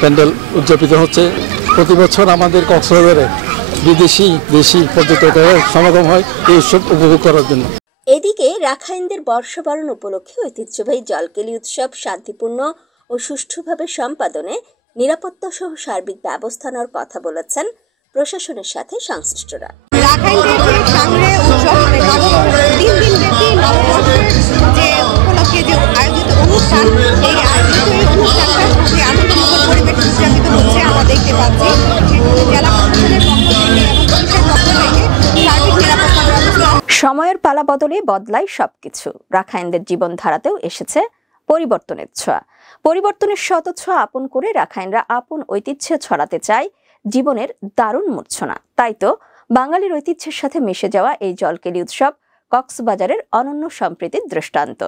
প্যান্ডেল উদযাপিত হচ্ছে। প্রতি বছর আমাদের কক্সবাজারে বিদেশি দেশি পর্যটকের সমাগম হয় এই উৎসব উপভোগ করার জন্য। এদিকে রাখাইনদের বর্ষবরণ উপলক্ষে ঐতিহ্যবাহী জলকেলি উৎসব শান্তিপূর্ণ ও সুষ্ঠুভাবে সম্পাদনে নিরাপত্তা সহ সার্বিক ব্যবস্থা নেওয়ার কথা বলেছেন প্রশাসনের সাথে সংশ্লিষ্টরা। রাখাইনদের যে সাংরে উৎসব তিন দিন ব্যাপী নববর্ষের যে উপলক্ষে যে আয়োজিত অনুষ্ঠান, এই আয়োজিত অনুষ্ঠানটা খুবই আনন্দমুখর পরিবেশ উদযাপিত হচ্ছে আমরা দেখতে পাচ্ছি। জেলা প্রশাসনের পক্ষ থেকে এবং পুলিশের পক্ষ থেকে সার্বিক নিরাপত্তা ব্যবস্থা। সময়ের পালা বদলে বদলায় সবকিছু। রাখাইনদের জীবনধারাতেও এসেছে পরিবর্তনের ছোঁয়া। পরিবর্তনের শত ছোঁয়া আপন করে রাখাইনরা আপন ঐতিহ্য ছড়াতে চায় জীবনের দারুণ মূর্ছনা। তাই তো বাঙালির ঐতিহ্যের সাথে মিশে যাওয়া এই জলকেলি উৎসব কক্সবাজারের অনন্য সম্প্রীতির দৃষ্টান্ত।